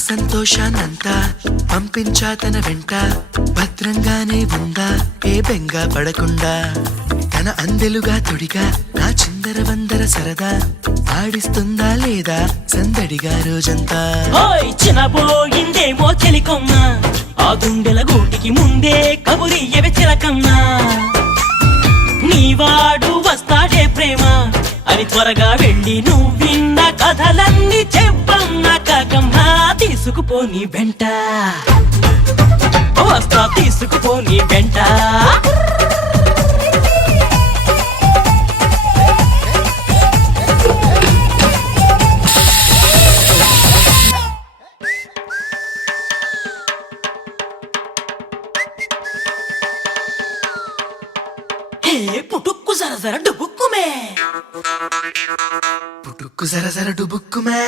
సంతోషాన్నంతా పంపించా తన వెంట భద్రంగానే ఉందా ఏ బెంగ పడకుండా తన అందెలుగా తొడిగా నా చిందర వందర సరదా ఆడిస్తుందా లేదా సందడిగా రోజంతా చిన్నబోయిందేమో చెలికొమ్మ ఆ గుండెల గూటికి ముందే కబురియవే చిలకన్నా నీవాడు వస్తాడే ప్రేమ అని త్వరగా వెళ్ళి నువ్వు విన్న కథలన్నీ చెప్పన్నా కాకమ్మా తీసుకుపోని వెంట వస్తా తీసుకుపోని వెంట పుటుక్కు జర జర డుబుక్కుమే పుటుక్కు జర జర డుబుక్కుమే